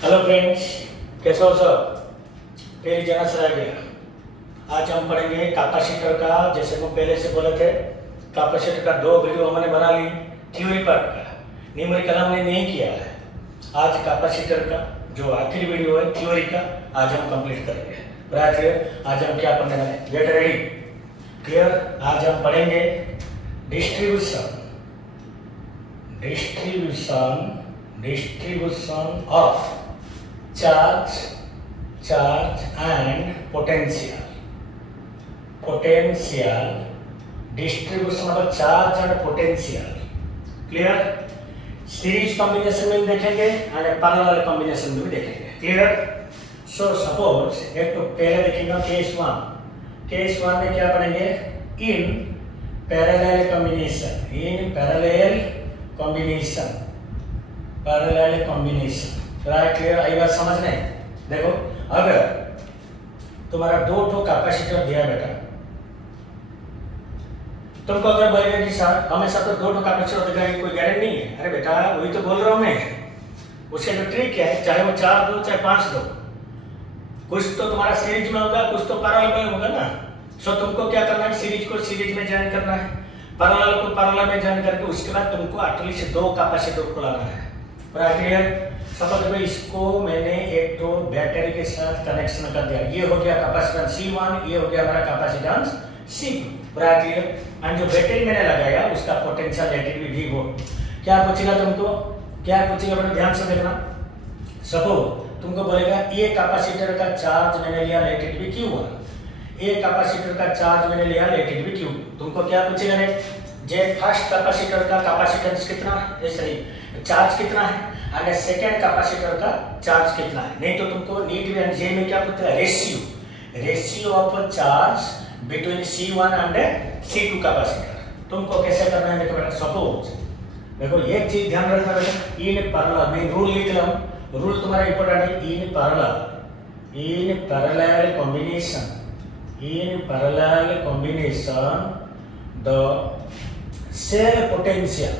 Hello friends, कैसे हो सब। फिर जना सर आ गया। आज हम पढ़ेंगे कैपेसिटर का। जैसे हम पहले से बोले थे, कैपेसिटर का दो वीडियो हमने बना ली। थ्योरी पार्ट का न्यूमेरिकल हमने नहीं किया है। आज कैपेसिटर का जो आखिरी वीडियो है थ्योरी का, आज हम कंप्लीट करेंगे। Right clear. आज हम क्या पढ़ने वाले, गेट रेडी। क्लियर। आज हम पढ़ेंगे distribution distribution distribution of charge and potential distribution of charge and potential. Clear. Series combination में भी देखेंगे और पैरेलल कॉम्बिनेशन में भी देखेंगे। क्लियर। सो सपोज एक तो पहले देखेंगे केस वन में क्या पढ़ेंगे, in parallel combination. Right clear. आई बात समझने। देखो, अगर तुम्हारा दो ठो कैपेसिटर दिया है बेटा, तुमको अगर बोलेगा कि सर हमेशा तो दो ठो कैपेसिटर देगा, कोई गारंटी नहीं है। अरे बेटा, वही तो बोल रहा हूं मैं। उसके जो ट्रिक क्या है, चाहे वो 4 दो चाहे 5 दो, कुछ तो तुम्हारा सीरीज में होगा, कुछ तो पैरेलल में होगा ना। सो तुमको क्या करना है, सीरीज को सीरीज में ज्वाइन करना है, पैरेलल को पैरेलल में ज्वाइन करके उसके बाद तुमको एटलीस्ट दो कैपेसिटर को लाना है। Right clear. सपोज भाई इसको मैंने एक तो बैटरी के साथ कनेक्शन कर दिया, ये हो गया कैपेसिटेंस C1, ये हो गया हमारा capacitance C2। Right clear. And जो बैटरी मैंने लगाया उसका पोटेंशियल लेटेड भी V वोल्ट। क्या पूछेगा तुमको, क्या पूछेगा बेटा, ध्यान से देखना। सपोज तुमको बोलेगा ये कैपेसिटर का चार्ज मैंने लिया लेटेड भी Q1, ये कैपेसिटर का चार्ज मैंने लिया लेटेड भी Q2। तुमको क्या पूछेगा रे, जे फर्स्ट कैपेसिटर का कैपेसिटेंस कितना है, सही चार्ज कितना है, और सेकंड कैपेसिटर का चार्ज कितना है। नहीं तो तुमको नीट में जे में क्या पूछता है, ratio of charge between C1 and C2 capacitor. तुमको कैसे करना है देखो बेटा। सपोज देखो, एक चीज ध्यान रखना बेटा, इन पैरेलल में रूल लिख लो। रूल तुम्हारा इंपॉर्टेंट है। In parallel combination the cell potential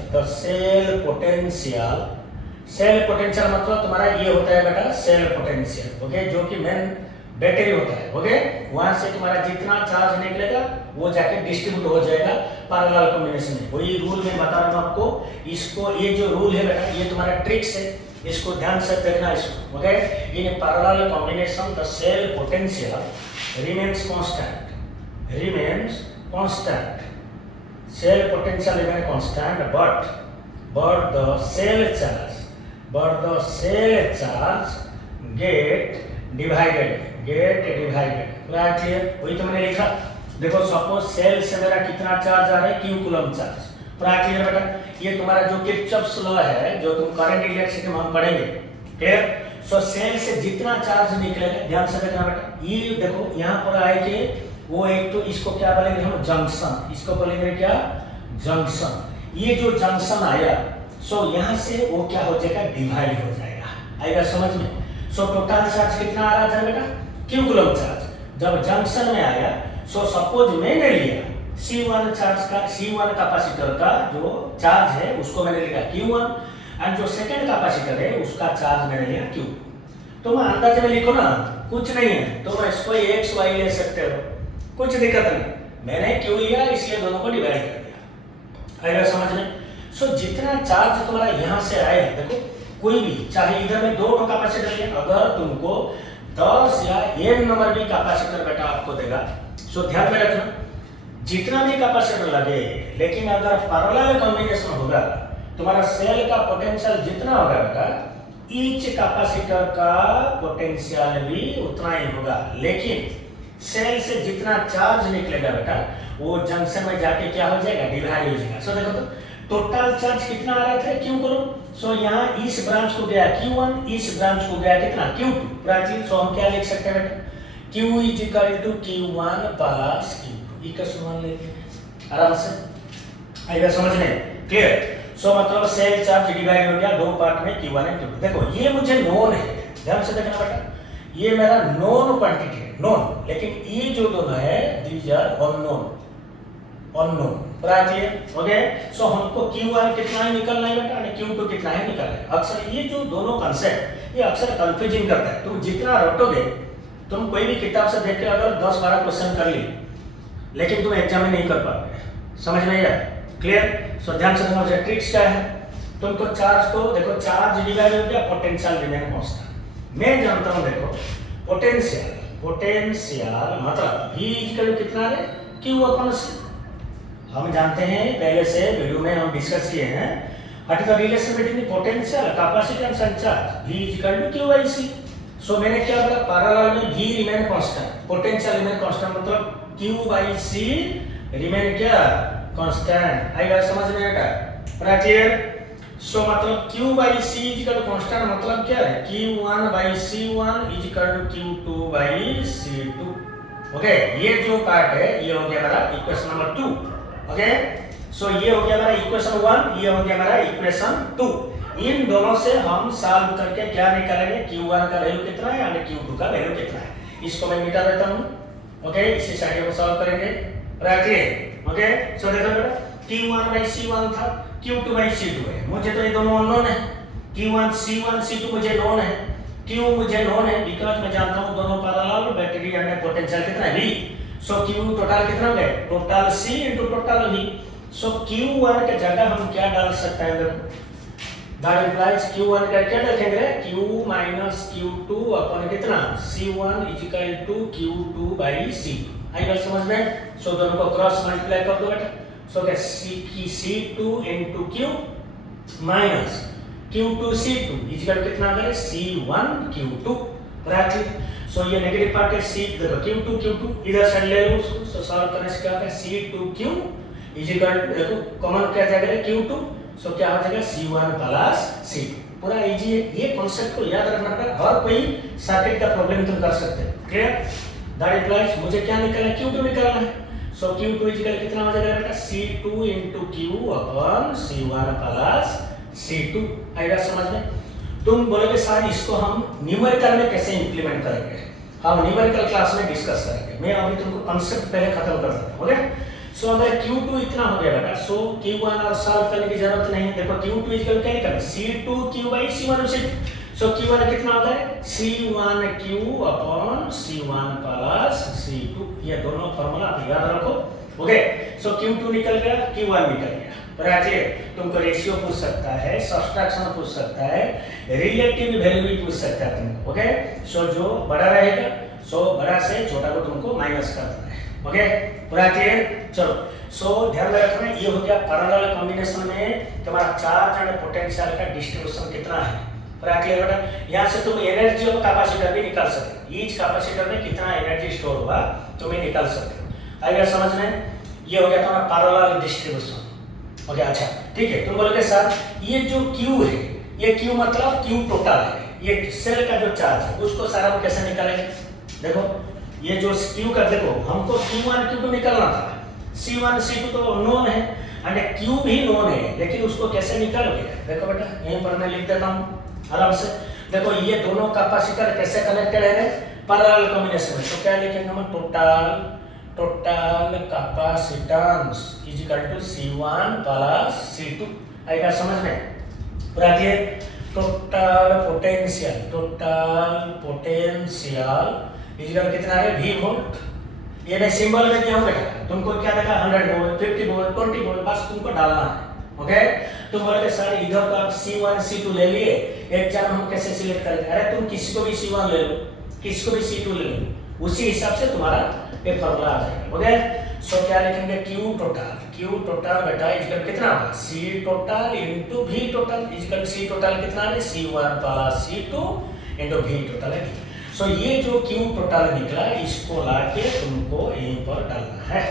मतलब तुम्हारा ये होता है बेटा सेल पोटेंशियल। ओके, जो कि मेन बैटरी होता है। ओके, वहां से तुम्हारा जितना चार्ज निकलेगा वो जाके डिस्ट्रीब्यूट हो जाएगा पैरेलल कॉम्बिनेशन में। वही रूल में बता रहा हूं आपको। इसको ये जो रूल है बेटा, ये तुम्हारा ट्रिक्स है, इसको ध्यान से देखना इसको। Okay, in parallel combination the cell potential remains constant. Cell potential remain constant, but the cell charge get divided. पूरा क्लियर। वही तो मैंने लिखा। देखो सपोज सेल से मेरा कितना चार्ज आ रहा है, Q कूलम चार्ज। पूरा क्लियर बेटा। ये तुम्हारा जो किरचॉफ्स लॉ है, जो तुम करंट इलेक्ट्रिसिटी में हम पढ़ेंगे। क्लियर। सो सेल से जितना चार्ज निकलेगा, ध्यान से देखना बेटा। ये देखो यहाँ पर आए कि वो एक तो इसको क्या बोलेंगे हम, जंक्शन। इसको बोलेंगे क्या, जंक्शन। ये जो जंक्शन आया, सो यहाँ से वो क्या हो जाएगा, डिवाइड हो जाएगा। आएगा समझ में। सो टोटल चार्ज कितना आ रहा था बेटा, Q कूलम चार्ज। जब जंक्शन में आया, सो सपोज मैंने लिया C1 कैपेसिटर का जो चार्ज है उसको मैंने लिया Q1, एंड जो सेकंड कैपेसिटर है उसका चार्ज मैंने लिया Q। तुम अंदाज में लिखो ना, कुछ नहीं है, तुम इसको X Y ले सकते हो, कुछ दिक्कत नहीं। मैंने Q लिया इसलिए दोनों को डिवाइड कर दिया। आएगा समझ में। सो जितना चार्ज तुम्हारा यहाँ से आए, देखो कोई भी, चाहे इधर में दो कैपेसिटर लिया, अगर तुमको 10 या n नंबर भी कैपेसिटर बेटा आपको देगा, सो ध्यान में रखना जितना भी कैपेसिटर लगे, लेकिन अगर पैरेलल कॉम्बिनेशन होगा, तुम्हारा सेल का पोटेंशियल जितना होगा बेटा, ईच कैपेसिटर का पोटेंशियल भी उतना ही होगा। लेकिन सेल से जितना चार्ज निकलेगा बेटा, वो जंक्शन में जाके क्या हो जाएगा, डिवाइड हो जाएगा। सो देखो तो टोटल चार्ज कितना आ रहा था, Q करो। सो यहाँ इस ब्रांच को गया Q1, इस ब्रांच को गया कितना, Q2। ब्रांच। सो हम क्या लिख सकते हैं बेटा, Q is equal to Q1 plus Q2 equal to 1 लेते आराम से। आएगा समझ में। क्लियर। सो मतलब सेल चार्ज डिवाइड हो गया दो पार्ट में, Q1 एंड Q2। देखो ये मुझे नोन है, ध्यान से देखना बेटा, ये मेरा नोन क्वांटिटी है, नोन। लेकिन ये जो दोनों है, दीज आर अननोन। पूरा क्लियर? ओके, सो हमको Q1 कितना है निकलना है बेटा, और Q2 कितना है निकलना है। अक्सर ये जो दोनों कंसेप्ट ये अक्सर कंफ्यूजिंग करता है। तुम जितना रटोगे, तुम कोई भी किताब से देख के अगर 10-12 क्वेश्चन कर लिए, लेकिन तुम एग्जाम में नहीं कर पाओगे, समझ में आया? क्लियर? सो ध्यान से देखो ट्रिक्स क्या है। तुमको चार्ज को देखो, चार्ज डिवाइड हो गया, पोटेंशियल रिमेन कांस्टेंट। मैं जानता हूं देखो, पोटेंशियल मतलब V इक्वल कितना है, Q अपॉन C। हम जानते हैं पहले से वीडियो में हम डिस्कस किए हैं, what is the relation between potential, capacitance and charge, V equal to Q by C। So मैंने क्या बोला, पैरेलल में V remain constant, potential remain constant, मतलब Q बाई C रिमेन क्या कांस्टेंट। आएगा समझ में आएगा? पूरा क्लियर? सो मतलब Q by C equal constant मतलब क्या है, Q1 by C1 equal to Q2 by C2। Okay, ये जो पार्ट है ये हो गया हमारा इक्वेशन नंबर 2। ओके, सो ये हो गया हमारा इक्वेशन 1, ये हो गया हमारा इक्वेशन 2। इन दोनों से हम सॉल्व करके क्या निकालेंगे, Q1 का वैल्यू कितना है और Q2 का वैल्यू कितना है। इसको मैं मिटा देता हूं। ओके, इसी साइड को सॉल्व करेंगे। राइट? ओके, सो देखो बेटा, Q1 बाई C1 था, Q2 बाई C2 है। मुझे तो ये दोनों अननोन है, Q1 C1 C2 मुझे नोन है, Q मुझे नोन है बिकॉज़ मैं जानता हूं दोनों पैरेलल, बैटरी एंड पोटेंशियल कितना है V। सो Q टोटल कितना हो गया, total C into total V। सो Q1 के जगह हम क्या डाल सकते हैं, देखो दैट इंप्लाइज Q1 का क्या लिखेंगे, Q माइनस Q2 अपॉन कितना C1 equal to Q2 by C2। आई बात समझ में? सो दोनों को क्रॉस मल्टीप्लाई कर दो बेटा। सो क्या C2 into Q minus Q2 C2 equal कितना आ गया, C1 Q2। राइट? सो ये नेगेटिव पार्ट है, C देखो Q2 इधर साइड ले लो उसको। सो सॉल्व करने से क्या होगा, C2Q इक्वल देखो कॉमन क्या जाएगा Q2। सो क्या हो जाएगा C1 प्लस C2। पूरा इजी है, ये कांसेप्ट को याद रखना पड़ेगा। हर कोई सर्किट का प्रॉब्लम तुम कर सकते हो। क्लियर? दैट इंप्लाइज मुझे क्या निकालना है, Q2 निकालना है। सो Q2 इक्वल कितना हो जाएगा बेटा, C2 into Q upon C1 plus C2। आएगा समझ में? तुम बोलोगे सर इसको हम न्यूमेरिकल में कैसे इंप्लीमेंट करेंगे, हम न्यूमेरिकल क्लास में डिस्कस करेंगे। मैं अभी तुमको कांसेप्ट पहले खत्म कर देता हूं। ओके, सो अगर Q2 इतना हो गया बेटा, सो Q1 और सॉल्व करने की जरूरत नहीं है। देखो Q2 इक्वल क्या निकला, C2Q by C1 C2। So Q1 कितना होता है, C1Q upon C1 plus C2। ये दोनों फार्मूला आप याद रखो। ओके, सो Q2 निकल गया, Q1 निकल गया। क्लियर? तुमको रेशियो पूछ सकता है, सब्सट्रैक्शन पूछ सकता है, रिलेटिव वैल्यू भी पूछ सकता है तुमको। ओके, सो जो बड़ा रहेगा, सो बड़ा से छोटा को तुमको माइनस कर देना है। ओके, पूरा क्लियर? चलो, सो ध्यान में रखना, ये हो गया पैरेलल कॉम्बिनेशन में तुम्हारा चार्ज एंड पोटेंशियल का डिस्ट्रीब्यूशन कितना है। पूरा क्लियर बेटा? यहाँ से तुम एनर्जी ऑफ कैपेसिटर भी निकाल सकते हो, ईच कैपेसिटर में कितना एनर्जी स्टोर हुआ तुम्हें निकाल सकते हो। आइए समझ में? ये हो गया तुम्हारा पैरेलल डिस्ट्रीब्यूशन। ओके, अच्छा ठीक है। तुम बोलोगे सर ये जो Q है, ये Q मतलब Q टोटल है, ये सेल का जो चार्ज है उसको सारा हम कैसे निकालेंगे। देखो ये जो Q का, देखो हमको Q1 Q2 निकालना था, C1 C2 तो नोन है एंड Q भी नोन है, लेकिन उसको कैसे निकालोगे। देखो बेटा यहीं पर मैं लिख देता हूँ आराम से। देखो ये दोनों कैपेसिटर कैसे कनेक्टेड है, पैरेलल कॉम्बिनेशन में। तो क्या लिखेंगे हम, total capacitance is equal to C1 plus C2। आएगा समझ में? पूरा clear? Total potential is equal कितना है, V वोल्ट। ये मैं सिंबल में दिया हूं बेटा, तुमको क्या देगा 100 वोल्ट, 50 वोल्ट, 20 वोल्ट, बस तुमको डालना है। ओके, तुम बोलोगे सर इधर तो आप C1 C2 ले लिए, एग्जाम हम कैसे सिलेक्ट करेंगे। अरे तुम किसी को भी C1 ले लो, किसी को भी C2 ले लो, उसी हिसाब से तुम्हारा ये फार्मूला आ जाएगा। ओके, सो क्या लिखेंगे, Q टोटल बेटा इक्वल कितना होगा, C total into V total equal C total कितना है, C1 plus C2 into V total है। सो ये जो Q टोटल निकला इसको लाके तुमको यहीं पर डालना है।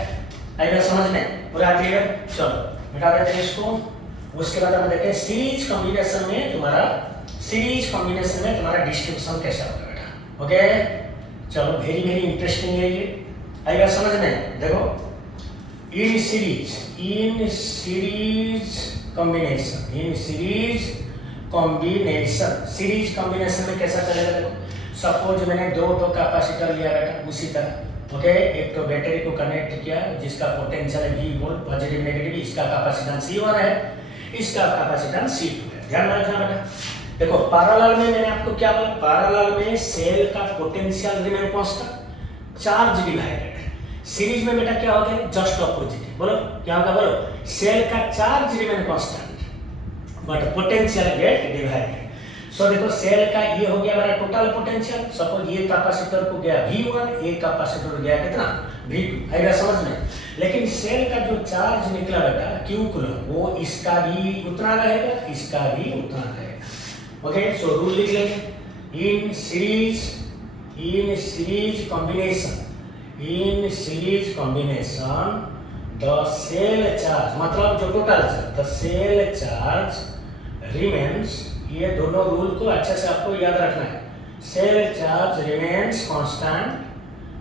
आएगा समझ में? पूरा क्लियर? चलो मिटा देते हैं इसको। उसके बाद हम देखते हैं सीरीज कॉम्बिनेशन में तुम्हारा डिस्ट्रीब्यूशन कैसा होगा बेटा। ओके, चलो वेरी इंटरेस्टिंग है ये। आएगा समझ में? देखो इन सीरीज कॉम्बिनेशन में कैसा चलेगा। देखो सपोज मैंने दो कैपेसिटर लिया बेटा, उसी तरह ओके, एक तो बैटरी को कनेक्ट किया जिसका पोटेंशियल है V वोल्ट, पॉजिटिव नेगेटिव, इसका कैपेसिटेंस C1 है, इसका कैपेसिटेंस C2 है। ध्यान में रखना बेटा। देखो पैरेलल में मैंने आपको क्या बोला, पैरेलल में सेल का potential remain constant, charge divided. Series में बेटा क्या होगा, जस्ट ऑपोजिट। बोलो क्या होगा, बोलो सेल का charge remain constant but potential get divided. So देखो सेल का ये हो गया हमारा टोटल पोटेंशियल। सपोज ये कैपेसिटर को गया V1, ये कैपेसिटर गया कितना V2, आएगा समझ में। लेकिन सेल का जो चार्ज निकला बेटा Q कूलम, वो इसका भी उतना रहेगा, इसका भी उतना रहेगा। ओके, सो रूल लिख लेंगे, in series combination the cell charge, मतलब जो total charge, the cell charge remains, ये दोनों रूल को अच्छे से आपको याद रखना है। Cell charge remains constant,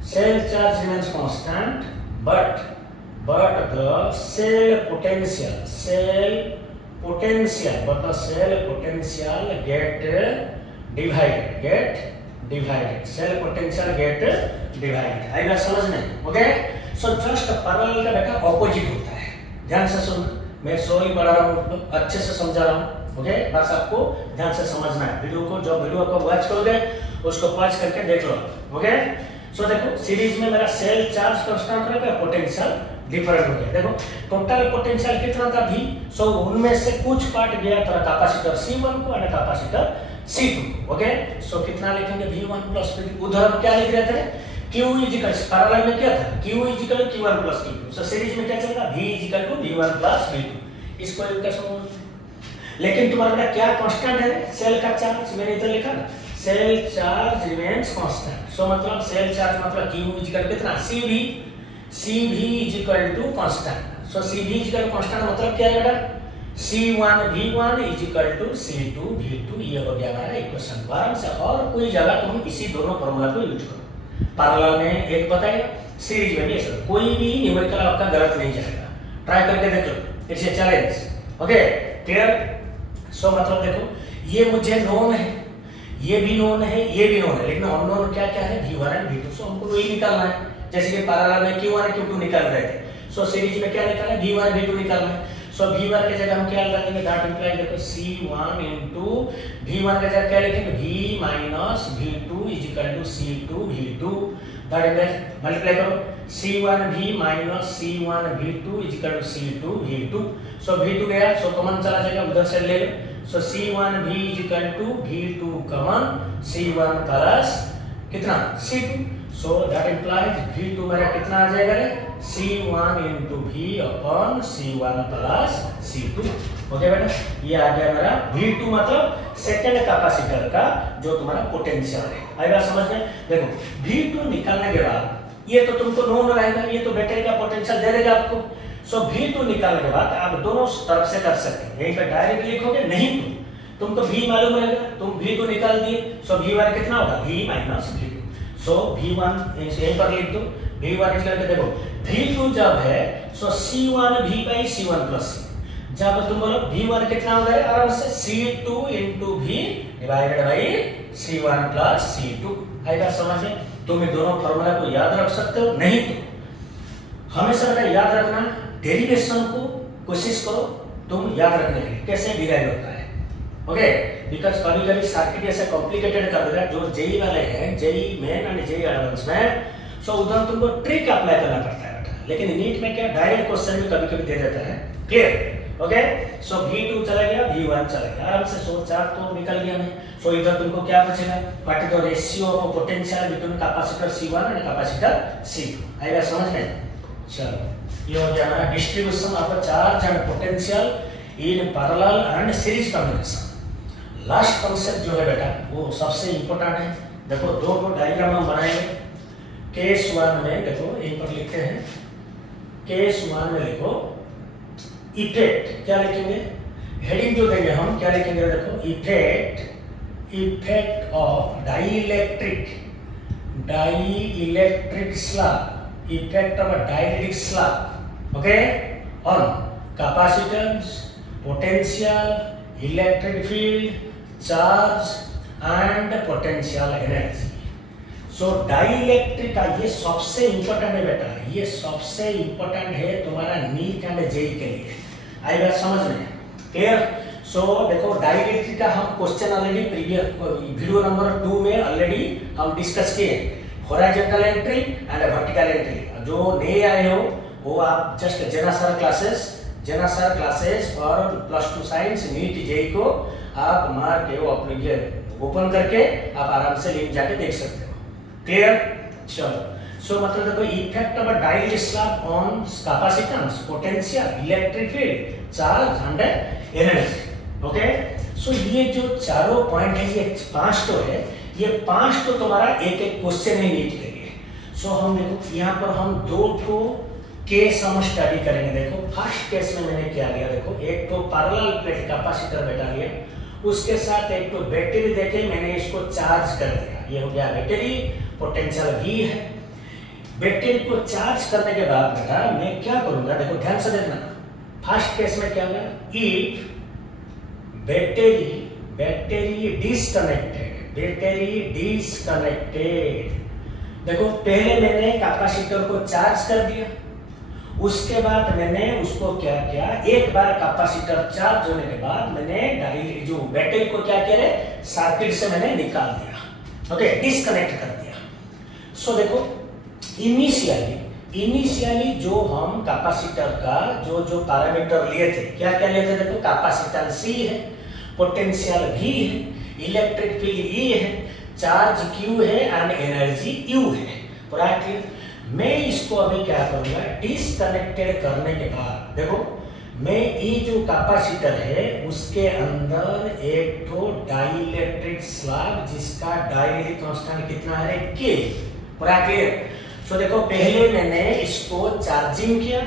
cell charge remains constant but the cell potential get divided, cell potential get divided. आएगा समझ में। ओके, सो जस्ट पैरेलल का बेटा ऑपोजिट होता है। ध्यान से सुनना, मैं स्लोली पढ़ा रहा हूँ, अच्छे से समझा रहा हूँ। ओके, बस आपको ध्यान से समझना है वीडियो को। जो वीडियो को वॉच करोगे उसको पॉज करके देख लो। ओके, सो देखो सीरीज में मेरा सेल चार्ज कांस्टेंट रहेगा, पोटेंशियल डिफरेंट हो गया। देखो टोटल पोटेंशियल कितना था V, सो उनमें से कुछ पार्ट गया था कैपेसिटर C1 को और कैपेसिटर C2 को। ओके, सो कितना लिखेंगे V1 प्लस V2। उधर हम क्या लिख रहे थे, Q इजिकल, पैरेलल में क्या था Q is equal Q1 plus Q2। So series में क्या चलेगा V is equal to V1 plus V2। इसको एक समझ। लेकिन तुम्हारा क्या कांस्टेंट है, सेल का चार्ज, मैंने इधर लिखा ना, cell charge remains constant. So मतलब सेल चार्ज मतलब Q इजिकल कितना CV is equal to constant. So CV is equal constant मतलब क्या है बेटा, C1 V1 is equal to C2 V2। ये हो गया हमारा इक्वेशन 12 से। और कोई जगह तुम इसी दोनों फॉर्मूला को यूज करो। पैरेलल में एक बताएगा, सीरीज में भी ऐसा, कोई भी न्यूमेरिकल आपका गलत नहीं जाएगा। ट्राई करके देख लो, it's a challenge. Okay, clear. So मतलब देखो ये मुझे नोन है, ये भी नोन है, ये भी नोन है, लेकिन अननोन क्या क्या है V1 और V2। सो हमको वही निकालना है, जैसे कि पैरेलल में Q1 Q2 निकाल रहे थे। सो सीरीज में क्या निकालना है, V1 V2 निकालना है। सो V1 की जगह हम क्या लगाएंगे, दैट इंप्लाई देखो C1 इनटू V1 की जगह क्या लिखेंगे V minus V2 is equal to C2 V2। That imply multiply करो C1 V minus C1 V2 is equal to C2 V2। So V2 गया, सो कॉमन चला जाएगा, उधर से ले लो। So C1 V is equal to V2 common, C1 plus कितना C2। So that implies V2 मेरा कितना आ जाएगा रे, C1 into V upon C1 plus C2। Okay बेटा, ये आ गया मेरा V2 मतलब सेकंड कैपेसिटर का जो तुम्हारा पोटेंशियल है। आएगा समझ में। देखो V2 निकालने के बाद ये तो तुमको नोन रहेगा, ये तो बैटरी का पोटेंशियल दे देगा आपको। सो V2 निकालने के बाद आप दोनों तरफ से कर सकते हैं, यहीं पे डायरेक्ट लिखोगे, नहीं तो तुमको V मालूम रहेगा, तुम V2 निकाल दिए। सो V1 कितना होगा V माइनस V2। सो V1 यहीं पर लिख दो, V1 करके देखो V2 जब है सो C1 V by C1 plus C। जब तुम बोलो V1 कितना होगा आराम से C2 into V divided by C1 plus C2। आएगा समझ में। तुम ये दोनों फॉर्मूला को याद रख सकते हो, नहीं तो हमेशा बेटा याद रखना, डेरिवेशन को कोशिश करो तुम याद रखने के लिए कैसे डिराइव होता है। ओके, बिकॉज कभी कभी सर्किट ऐसे कॉम्प्लिकेटेड कर देगा जो जेई वाले हैं, JEE main and JEE advance में। सो उधर तुमको ट्रिक अप्लाई करना पड़ता है बेटा, लेकिन नीट में क्या डायरेक्ट क्वेश्चन भी कभी कभी दे देता है। क्लियर। ओके, सो V2 चला गया, V1 चला गया, आराम से। सो चार्ट तो निकल गया मैं। सो इधर तुमको क्या बचेगा, what is the ratio of potential between capacitor C1 and capacitor C2। आएगा समझ में। चलो ये हो गया हमारा distribution of charge and potential in parallel and series combination. Last concept जो है बेटा वो सबसे इंपॉर्टेंट है। देखो दो डायग्राम हम बनाएंगे। केस 1 में देखो यहीं पर लिखते हैं, केस 1 में लिखो इफेक्ट, क्या लिखेंगे, हेडिंग जो देंगे हम क्या लिखेंगे, देखो effect of dielectric slab, effect of a dielectric slab, okay, on capacitance, potential, electric field, charge and potential energy. So dielectric का ये सबसे इंपॉर्टेंट है बेटा, ये सबसे इंपॉर्टेंट है तुम्हारा नीट एंड जेई के लिए। आई बात समझ में क्लियर? सो देखो डाइलेक्ट्रिक का हम question already previous video number 2 में ऑलरेडी हम डिस्कस किए, horizontal entry and vertical entry. जो नए आए हो वो आप जस्ट जेना सर क्लासेस और +2 साइंस नीट जेई को आप मार के वो अपने ये ओपन करके आप आराम से लिंक जाके देख सकते हो। क्लियर? चलो सो मतलब देखो effect of dielectric slab on capacitance, potential, electric field, charge and energy. Okay, so ये जो चारों पॉइंट है, ये 5 तो है, ये 5 तो तुम्हारा एक एक क्वेश्चन है नीट के लिए। सो हम देखो यहाँ पर हम 2 ठो केस हम स्टडी करेंगे। देखो फर्स्ट केस में मैंने क्या लिया, देखो एक तो पैरेलल प्लेट कैपेसिटर बैठा लिया, उसके साथ एक तो बैटरी देके मैंने इसको चार्ज कर दिया। ये हो गया बैटरी, पोटेंशियल V है। बैटरी को चार्ज करने के बाद बेटा मैं क्या करूंगा, देखो ध्यान से देखना। फर्स्ट केस में क्या होगा, इफ बैटरी डिस्कनेक्टेड, देखो पहले मैंने कैपेसिटर को चार्ज कर दिया, उसके बाद मैंने उसको क्या किया, एक बार कैपेसिटर चार्ज होने के बाद मैंने जो बैटरी को क्या किया, सर्किट से मैंने निकाल दिया। ओके, डिस्कनेक्ट कर दिया। सो देखो इनिशियली जो हम कैपेसिटर का जो पैरामीटर लिए थे, क्या लिए थे, देखो कैपेसिटेंस C है, पोटेंशियल V है, इलेक्ट्रिक फील्ड E है, चार्ज Q है एंड एनर्जी U है। पूरा क्लियर? मैं इसको अभी क्या करूंगा, डिस्कनेक्टेड करने के बाद देखो मैं ये जो कैपेसिटर है उसके अंदर एक तो डाइलेक्ट्रिक स्लैब जिसका डाइलेक्ट्रिक कांस्टेंट कितना है, K। पूरा क्लियर? सो देखो पहले मैंने इसको चार्जिंग किया,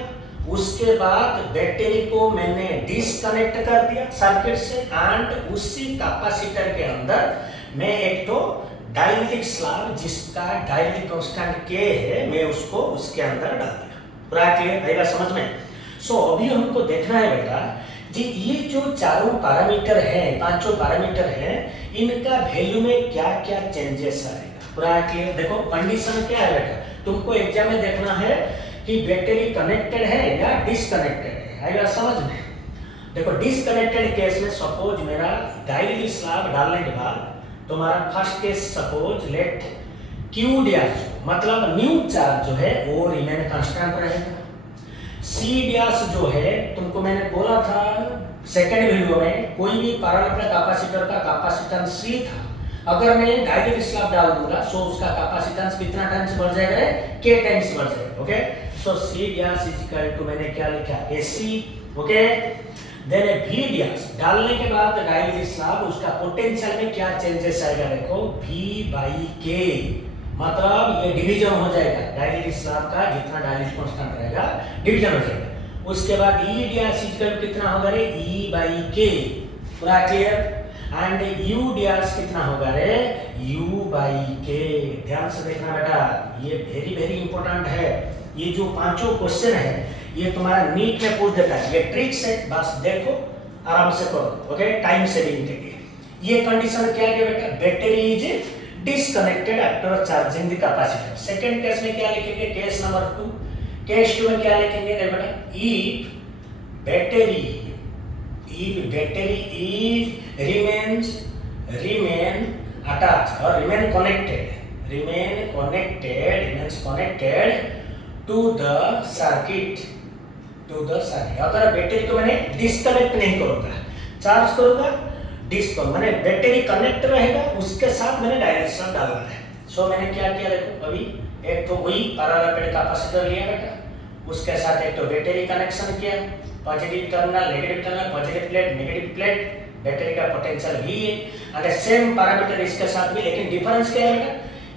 उसके बाद बैटरी को मैंने डिस्कनेक्ट कर दिया सर्किट से, एंड उसी कैपेसिटर के अंदर मैं एक तो डाइलेक्ट्रिक स्लैब जिसका डाइलेक्ट्रिक कांस्टेंट K है, मैं उसको उसके अंदर डाल दिया। पूरा क्लियर? आएगा समझ में? सो अभी हमको देखना है बेटा जी ये जो चारों पैरामीटर हैं, 5 पैरामीटर हैं, इनका वैल्यू में क्या क्या चेंजेस आएगा। पूरा क्लियर? देखो कंडीशन क्या है बेटा, तुमको एग्जाम में देखना है कि बैटरी कनेक्टेड है या डिस्कनेक्टेड है। आएगा समझ में? देखो डिस्कनेक्टेड केस में सपोज मेरा डाइलेक्ट्रिक स्लैब डालने के बाद तुम्हारा first case suppose let Q dash मतलब न्यू चार्ज जो है वो रिमेन कांस्टेंट रहेगा। C डैश जो है तुमको मैंने बोला था सेकंड वीडियो में, कोई भी पैरेलल कैपेसिटर का कैपेसिटेंस C था, अगर मैं डाइलेक्ट्रिक स्लैब डाल दूंगा सो उसका कैपेसिटेंस कितना टाइम्स बढ़ जाएगा, K टाइम्स बढ़ जाएगा। Okay, so C dash is equal to मैंने क्या लिखा, AC। Okay, then V dash डालने के बाद डाइलेक्ट्रिक स्लैब उसका पोटेंशियल में क्या चेंजेस आएगा, देखो V/K, मतलब ये डिवीजन हो जाएगा, डाइलेक्ट्रिक स्लैब का जितना डाइलेक्ट्रिक कांस्टेंट रहेगा डिवीजन हो जाएगा। उसके बाद E डैश इक्वल कितना होगा रे, E/K। पूरा क्लियर? एंड U डैश कितना होगा रे, U/K। ध्यान से देखना बेटा, ये वेरी इंपॉर्टेंट है। ये जो 5 क्वेश्चन है ये तुम्हारा नीट में पूछ देता है, ये ट्रिक्स है, बस देखो आराम से करो। ओके, टाइम सेविंग के लिए ये कंडीशन क्या है बेटा, battery is disconnected after charging the capacitor. Second case में क्या लिखेंगे, केस नंबर 2। केस 2 में क्या लिखेंगे बेटा, if battery is remain attached or remain connected to the circuit। अगर बैटरी को मैंने डिस्कनेक्ट नहीं करूंगा, चार्ज करूंगा, मैंने बैटरी कनेक्ट रहेगा, उसके साथ मैंने डाइलेक्ट्रिक स्लैब डालना है। सो मैंने क्या किया, देखो अभी एक तो वही पैरेलल प्लेट कैपेसिटर लिया बेटा, उसके साथ एक तो बैटरी कनेक्शन किया, positive terminal negative terminal, positive plate negative plate, battery का पोटेंशियल V है, अगर सेम पैरामीटर इसके साथ भी, लेकिन डिफरेंस क्या है बेटा,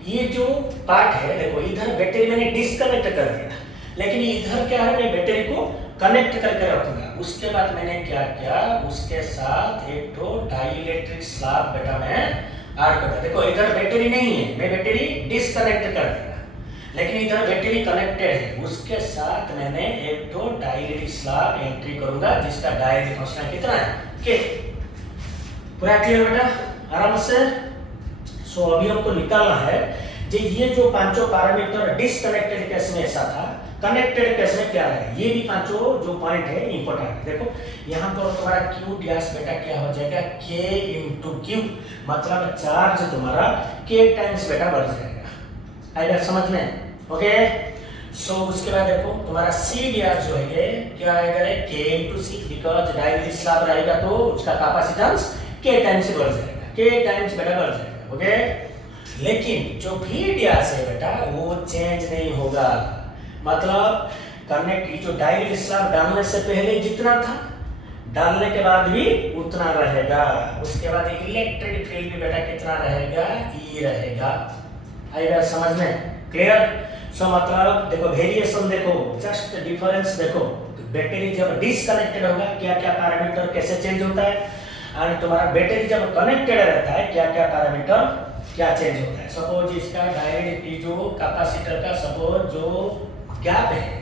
ये जो पार्ट है देखो इधर बैटरी मैंने डिस्कनेक्ट कर दिया, लेकिन इधर क्या है मैं बैटरी को कनेक्ट करके रखूंगा। उसके बाद मैंने क्या किया, उसके साथ एक तो डाइलेक्ट्रिक स्लैब बेटा मैं ऐड कर दिया। देखो इधर बैटरी नहीं है, मैं बैटरी डिस्कनेक्ट कर दिया, लेकिन इधर बैटरी कनेक्टेड है, उसके साथ मैंने एक तो डाइलेक्ट्रिक स्लैब एंट्री करूंगा जिसका डाइलेक्ट्रिक कांस्टेंट कितना है, K। पूरा क्लियर बेटा, आराम से। सो अभी हमको निकालना है जे ये जो पांचों पैरामीटर डिसकनेक्टेड केस में ऐसा था, कनेक्टेड केस में क्या है, ये भी पांचों जो पॉइंट है इंपॉर्टेंट। देखो यहाँ पर तुम्हारा क्यू डैश बेटा क्या हो जाएगा, के इंटू क्यू, मतलब चार्ज तुम्हारा के टाइम्स बेटा बढ़ जाएगा। आएगा समझ में? ओके। सो उसके बाद देखो तुम्हारा सी डैश जो है क्या आएगा, K into C, because direct slab रहेगा तो उसका कैपेसिटेंस के टाइम्स से बढ़ जाएगा, के टाइम्स बेटा बढ़ जाएगा। ओके। लेकिन जो भी डैश है बेटा वो चेंज नहीं होगा, मतलब कनेक्ट जो डायरेक्ट स्लैब डालने से पहले जितना था डालने के बाद भी उतना रहेगा। उसके बाद इलेक्ट्रिक फील्ड भी बेटा कितना रहेगा, ई रहेगा। आएगा समझ में? क्लियर? सो मतलब देखो वेरिएशन देखो, जस्ट डिफरेंस देखो, बैटरी जब डिसकनेक्टेड होगा क्या क्या पैरामीटर कैसे चेंज होता है, और तुम्हारा बैटरी जब कनेक्टेड रहता है क्या क्या पैरामीटर क्या चेंज होता है। सपोज इसका डायरेक्ट जो कैपेसिटर का सपोज जो गैप है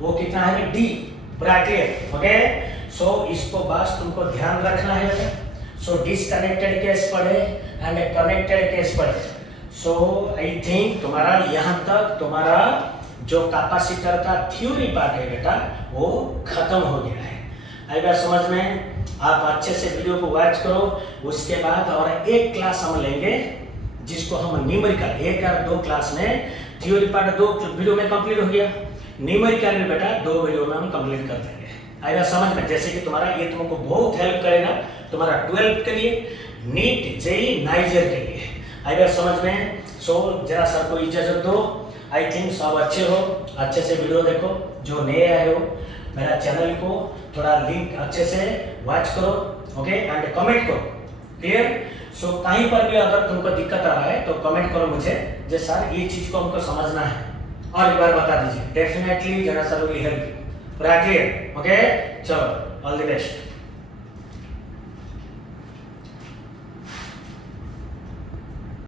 वो कितना है, डी, पूरा क्लियर? ओके। सो इसको बस तुमको ध्यान रखना है। सो डिसकनेक्टेड केस पढ़े एंड कनेक्टेड केस पढ़े। सो आई थिंक तुम्हारा यहाँ तक तुम्हारा जो कैपेसिटर का थ्योरी पार्ट है बेटा वो खत्म हो गया है। आएगा समझ में? आप अच्छे से वीडियो को वॉच करो। उसके बाद और एक क्लास हम लेंगे जिसको हम न्यूमेरिकल, एक और दो क्लास में थ्योरी पार्ट 2 वीडियो में कंप्लीट हो गया, न्यूमेरिकल में बेटा 2 वीडियो में हम कंप्लीट कर देंगे। आएगा समझ में? जैसे कि तुम्हारा ये तुमको बहुत हेल्प करेगा तुम्हारा 12th के लिए, नीट, जेई, नाइजर के लिए। आएगा समझ में? सो जरा सर को इजाजत दो। आई थिंक सब अच्छे हो, अच्छे से वीडियो देखो। जो नए आए हो मेरा चैनल को थोड़ा लिंक अच्छे से वॉच करो, ओके, एंड कमेंट करो। क्लियर? सो कहीं पर भी अगर तुमको दिक्कत आ रहा है तो कमेंट करो मुझे, जे सर ये चीज को हमको समझना है और एक बार बता दीजिए। डेफिनेटली जरा सर विल हेल्प। पूरा क्लियर? ओके, चलो ऑल द बेस्ट।